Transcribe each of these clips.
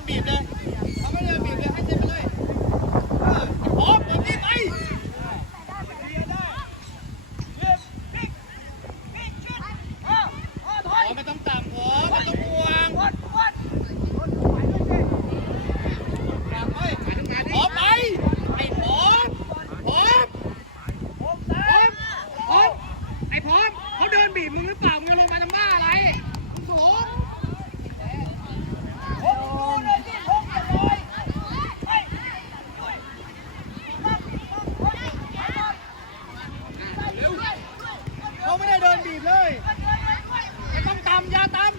นบีบเลยเขาไม่เดินบีบเลยให้เซ็นไปเลยเออพร้อมเปิดที่ไปพร้อมไม่ต้องต่ำพร้อมไม่ต้องห่วงพร้อมไปพร้อมไปไอ้พร้อมพร้อมพร้อมพร้อมไอ้พร้อมเขาเดินบีบมึงหรือเปล่ามึงจะลงมาทำบ้าอะไรมึงสูง เขาไม่ได้เดินบีบเลยไม่ต้องตำอย่าตำ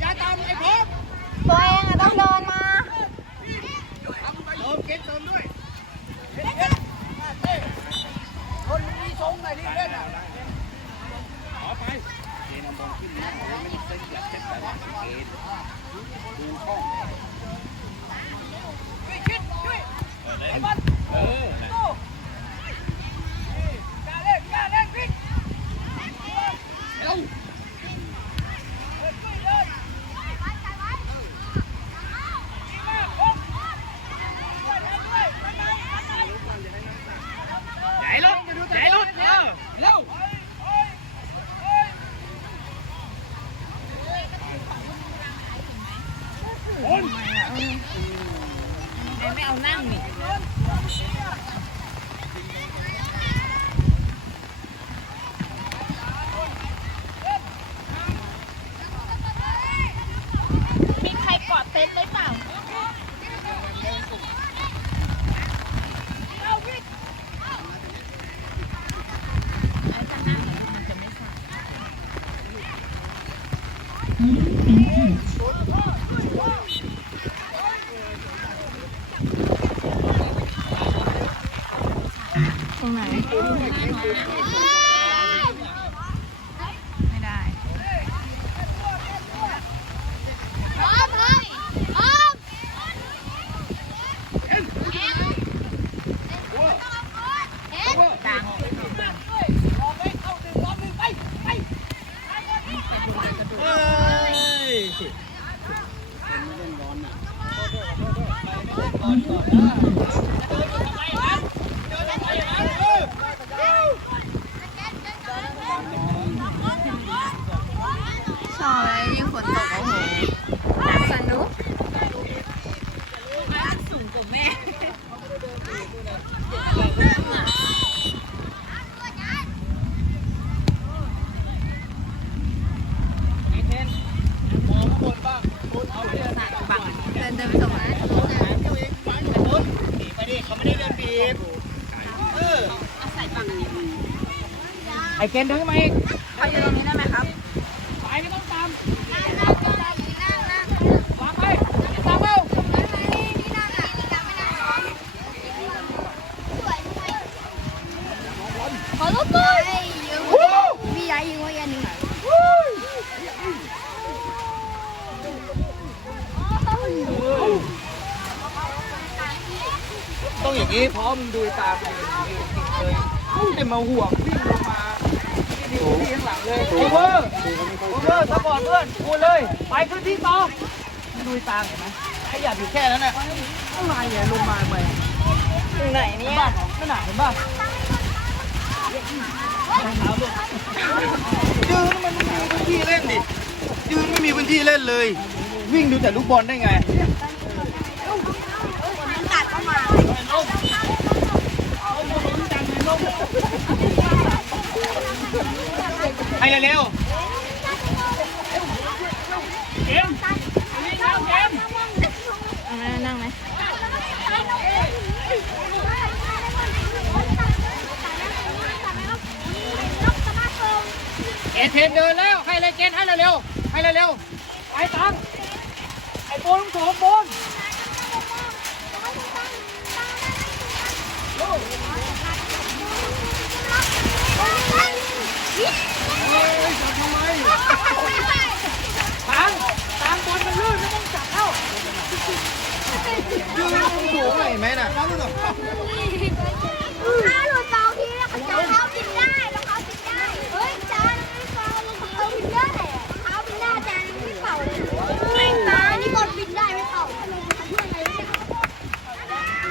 อย่าตำไอ้พบ ตัวเองอะต้องเดินมา เติมเก็ตเติมด้วย คนมีทรงไหนที่เล่นอะ ขอไปเกณฑ์เอาบอลขึ้นมาแล้วไม่เส้นหยัดเช็ดแต่ว่าเกณฑ์ ดูช่องเออ เกณฑ์ดึงมาอีกเขาอยู่ตรงนี้ได้ไหมครับไปไม่ต้องตามวางไปอย่าตามเอาขอรถก่อนพี่ย้ายยิงไว้ยันหนึ่งต้องอย่างนี้พร้อมดูตามเลยเลยไม่มาห่วงวิ่ง ที่ข้างหลังเลยโอเวอร์โอเวอร์ซัพพอร์ตเพื่อนพูดเลย ไปขึ้นที่ต่อดูตามเห็นไหมขยับอยู่แค่นั้นน่ะอะไรเนี่ยลงมาทำไมถึงไหนเนี่ยนั่นน่ะเห็นป่ะยืนมันไม่มีพื้นที่เล่นดิยืนไม่มีพื้นที่เล่นเลย วิ่งดูแต่ลูกบอลได้ไงตัดเข้ามา ให้เร็วเอามานั่งไหมๆเอเทนเดินแล้วให้เลยเกณฑ์ให้เร็วๆให้เร็วๆไปตังไอ้โบนสองโบ ถ้าหลุดเตาทีแล้วงเท้าบินได้รองเท้าบินได้ เฮ้ยจ้าไม่องรองาบิได้รองเท้าบินได้จ้าไม่เป่าไนี่บอลบินได้ไมเป่า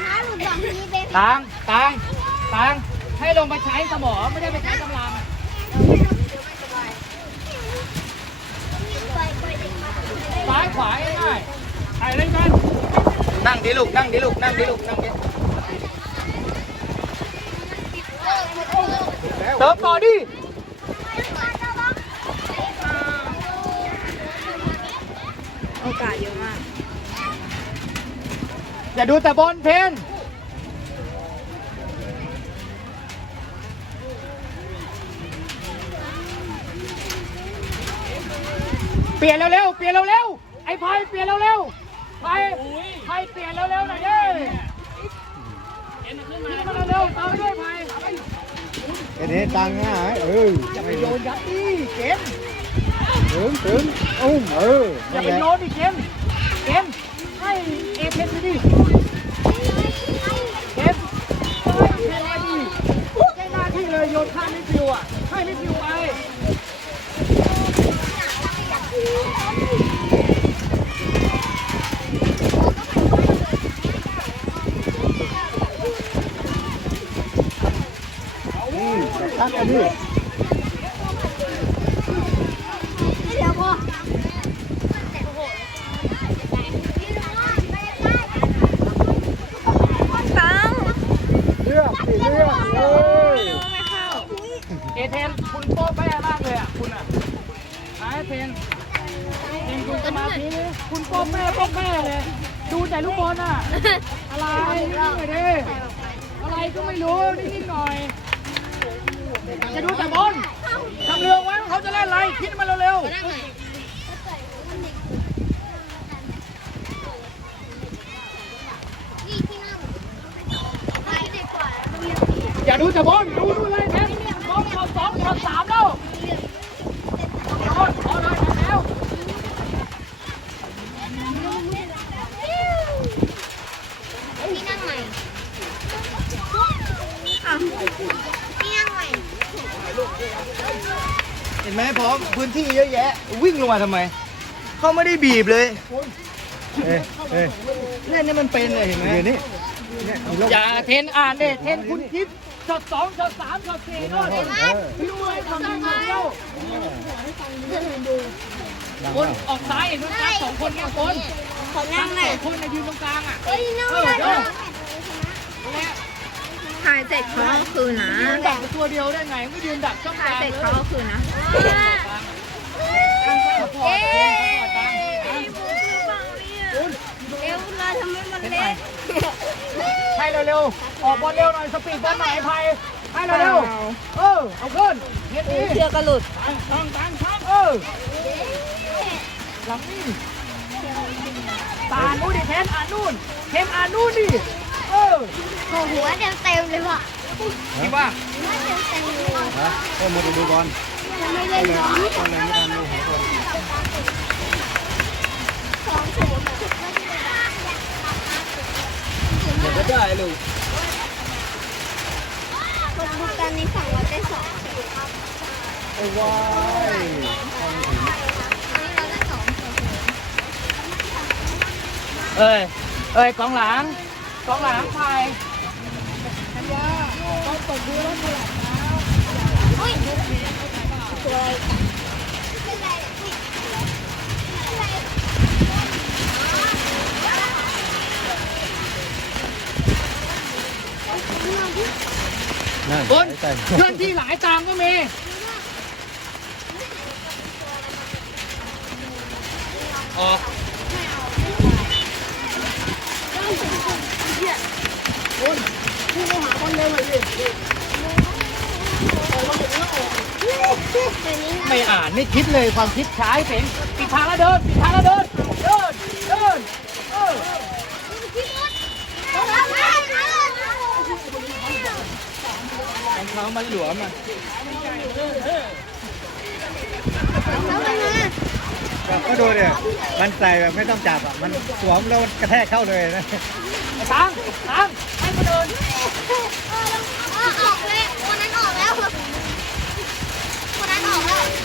ถ้าหลุดสองทีเป็นตังตังตังให้ลงไปใช้สมองไม่ได้ไปใช้กำลังซ้ายขวาง่ายๆถ่เล่นกัน นั่งดิลูก นั่งดิลูก นั่งดิลูก นั่งดิ เติมต่อดิโอกาสเยอะมาก อย่าดูแต่บอลเพนเปลี่ยนเร็วๆ เปลี่ยนเร็วๆ ไอ้พายเปลี่ยนเร็วๆพายพายเปลี่ยนเร็วๆหน่อยเด้ขึ้นมาเร็วๆตามด้วยพาย cái đấy tăng á ừ อย่าไปโยนยัดดิเกม tướng tướng ung ừ อย่า như ไป vậy โยนดิเกมเกมให้เอเพนไปดิเกมให้เพนไปดิแค่หน้าที่เลยโยนข้ามไม่ฟิวอะให้ไม่ฟิวไป ừ tắt cái đi เดี๋ยวพ่อตัง nước thì nước ơi เอเทนคุณโป๊ะแม่มากเลยอะคุณอะไอเทนเทนคุณสมาธิคุณโป๊ะแม่โป๊ะแม่เลยดูแต่ลูกบอลอะอะไรนิ่หน่อยดิอะไรก็ไม่รู้นิ่งหน่อย จะดูแต่บอลทำเรือไว้ว่าเขาจะเล่นอะไร คิดมาเร็วนี่ที่นั่งไปเด็กกว่าแล้วเรียนๆอย่าดูแต่บอลดูดูเลยเทนบอลขอบสองขอบสามแล้วบอลพอเลยพอแล้ว ที่นั่งใหม่อะที่นั่งใหม่ เห็นไหมพร้อมพื้นที่เยอะแยะ วิ่งลงมาทำไม เขาไม่ได้บีบเลย ê ê เล่นนี่มันเป็นเลยเห็นไหม nhìn đi Nè, nhìn luôn. อย่าเทนอ่านเด็เทนคุณทิพย์ช็อตสองช็อตสามช็อตสี่ด้วย Ờ. พี่ดูเลยทำดีเดียว Làm คน nào? ออกซ้ายเห็นไหมครับสองคนเนี่ยคนขอทั้นั่งงสหน่ออยงคนน่ะยืนตรงกลางอะเอ้ยนั่งเอหอน่อยเดี๋ยว ถ่ายเสร็จเขาเอาคืนนะยืนดักตัวเดียวได้ไงไม่ยืนดักช่องกถ่ายลางเสเลร็ยจเขาเอาคืนนะสปอร์ตเทนสปอร์ตกลางเร็วเลยทำไมมันเล็กให้เร็วๆออกบอลเร็วหน่อยสปีดบอลหน่อยไอ้ไผ่ให้เร็วๆเออเอาขึ้นเฮ็ดดีเชือกก็หลุดตั้งตั้งตั้งครับเออหลังนี่ตานู่นดิเทนอ่านนู่นเทนอ่านนู่นดิ เออโอ้หัวเต็มเต็มเลยว่ะคิดว่าหัวเต็มเต็มเลยว่ะ Hả? Thôi một đi con ทำไมเล่นสอง con này mới ăn đâu hả con สองศูนย์เดี๋ยวก็ได้ลูกคนบุกกันในฝั่งเราได้สอง ôi vãi เราได้สองเอ้ย เอ้ยกองหลัง กองหลังไผ่ธัญญาต้องตบดูแล้วถลับนะอุ้ยสวยจังเป็นไรอุ้นบนเพื่อนที่หลายตามก็มีออก ไม่อ่านไม่คิดเลยความคิดช้าเสงปิดทางแล้วเดินปิดทางแล้วเดินเดินเดินเออรองเท้ามันหลวมอะก็ดูเนี่ยมันใส่แบบไม่ต้องจับอะ มันสวมแล้วกระแทกเข้าเลยนะไอ้ตังตังให้มาเดินออกเลย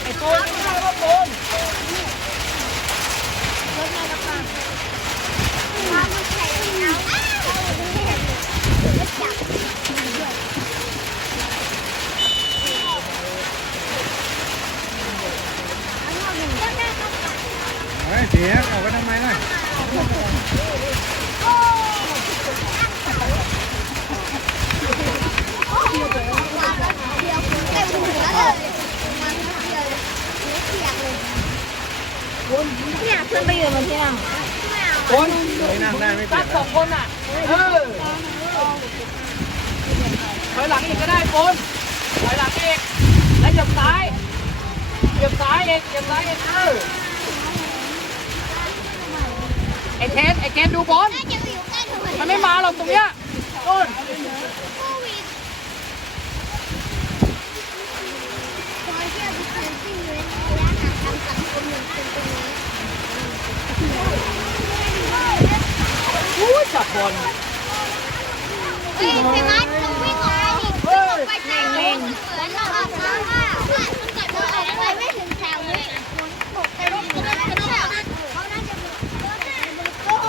ไอ้ตัวนี้ไม่ว่าโกนรถแม่กระปังข้าวมันไข่เอาเฮ้ยเสียเอาไว้ทำไมล่ะาบนที่นั่งคนไม่นั่งได้ไม่เปสัลี่ยกนสองคนอะเออถอยหลังอีกก็ได้คนถอยหลังอีกแล้วเหยียบซ้ายเหยียบซ้ายเองเหยียบซ้ายเองเออไอ้เทนไอ้เกนดูบอลน่าจะอยู่ใกล้ทำไมมันไม่มาหรอกตรงเนี้ยต้น โควิดตอนที่เราไปเดินที่อยู่ในร้านอาหารตามสังคมหนึ่งเป็นตรงนี้ อู้จับบอลเฮ้ยไปมัดต้องวิ่งออกไปดิวิ่งออกไปแข่งเล่นเหมือนเราอาบน้ำอะว่ามันกัดเราออกไปไม่ถึงแถวนี้ฝนตกแต่รถก็ไม่ได้เขาน่าจะมีโอ้โห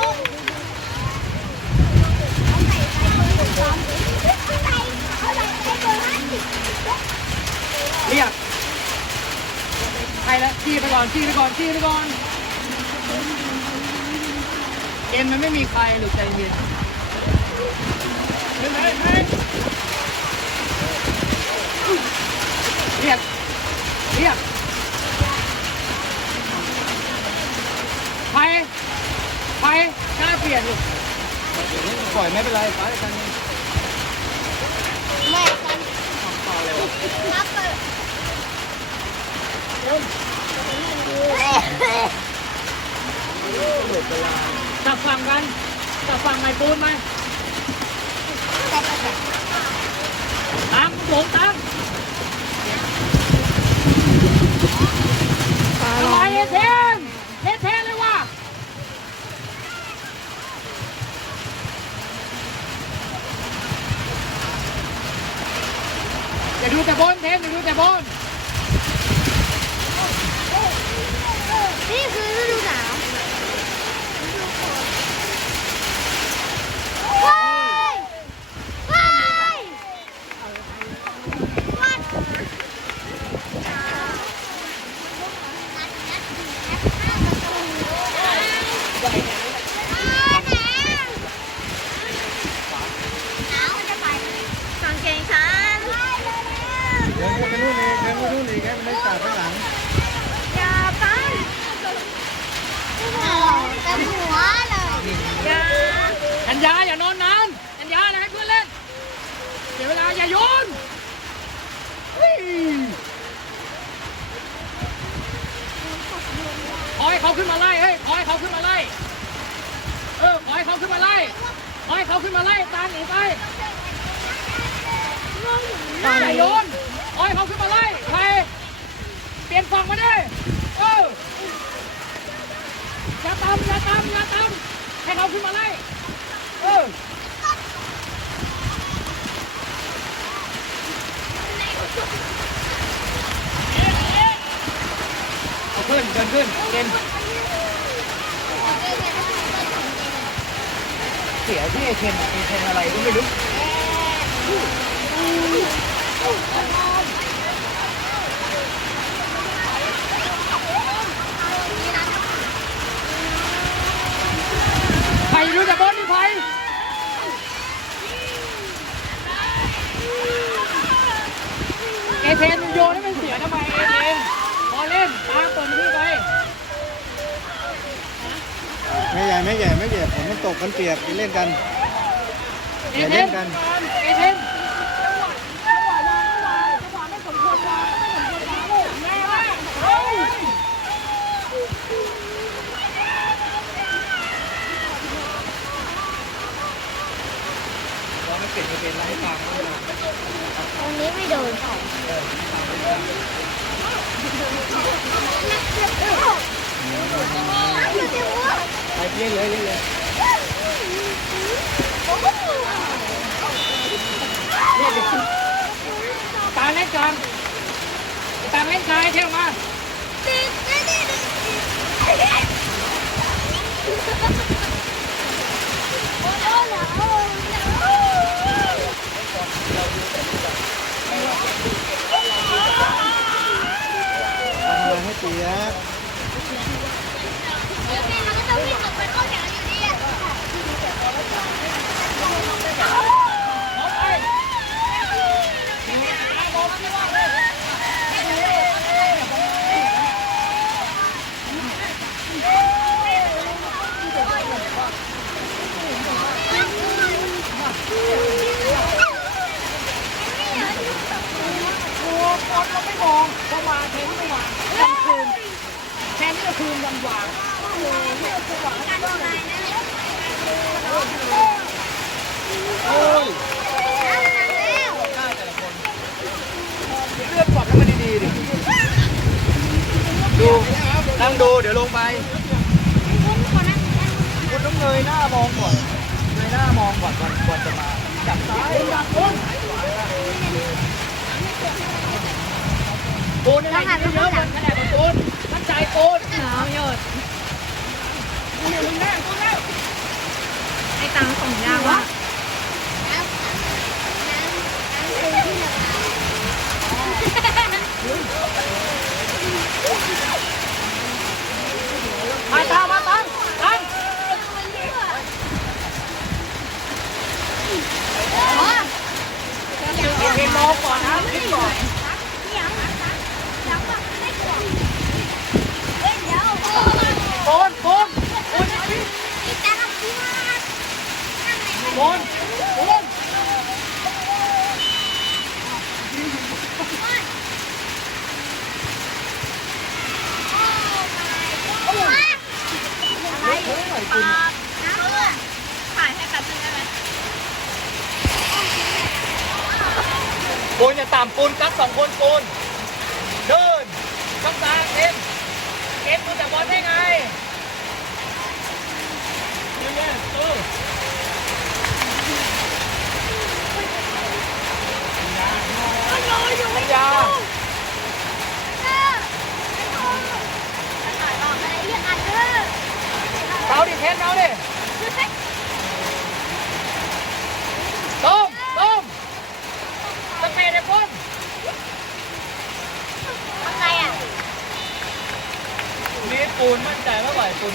เอาใส่ไปคนหกร้อมเอาใส่เอาใส่ไปเบอร์ห้าสิบเรียกใครละขี้ไปก่อนขี้ไปก่อนขี้ไปก่อน เกมมันไม่มีใครหรือใจเย็นเฮ้ยเฮ้ยเรียกเรียกใครใครกล้าเปลี่ยนอยู่ปล่อยไม่เป็นไรไปกันนี่ไม่กันนับเปิด จับฝั่งกันจับฝั่งไม้ปูนไหมตั้งหลงตั้งอะไรเอเทนเทนเลยว่ะอย่าดูแต่บนเทนอย่าดูแต่บนคือฤดูหนาวเฮ้ยเฮ้ยวัดหนาวจะไปกางเกงฉัน เดินไปนู่นอีกเดินไปนู่นอีกให้มันได้จับข้างหลัง อย่าไปแต่หัวเลย อย่าอัญญาอย่านอนนานอัญญาอะไรให้เพื่อนเล่นเสียเวลาอย่าโยนเฮ้ยขอให้เขาขึ้นมาไล่เฮ้ยขอให้เขาขึ้นมาไล่เออขอให้เขาขึ้นมาไล่ ขอให้เขาขึ้นมาไล่ตามหนีไปอย่โยนขอให้เขาขึ้นมาไล่ใครเปลี่ยนฝั่งมาดิเอออย่าตามอย่าตามอย่าตามให้เขาขึ้นมาไล่เออเอาขึ้นเดินขึ้นเดิน สียที่เอเทนเอเทนอะไรก็ไม่รู้ใครรู้จักบอลนี่ใครเอเทนโยนให้มันเสียทำไมเอเทนพอเล่นตามตัวนี้ไป ไม่ใหญ่ไม่ใหญ่ไม่ใหญ่ผมมันตกกันเปียกไปเล่นกันเออย่าเทเล่นนกัน เอเทน ด้นั่งดูเดี๋ยวลงไปคุณต้องเงยหน้ามองก่อนเงยหน้ามองก่อนก่อนก่นจะมาจับซ้ายจับขวาโดนได้เยอะๆ โกนโกนถ่ายให้แป๊บนึงได้ไหมปูนอย่าต่ำปูนกักสองคนปูนเดินช่องซ้ายเอ็มเอ็มคุณจับบอลได้ไงเร็วๆเออ ปัญญาเอาดิเทนเอาดิต้มต้มสเปรย์ในพ่นนี่ปูนมั่นใจว่าไหวปูน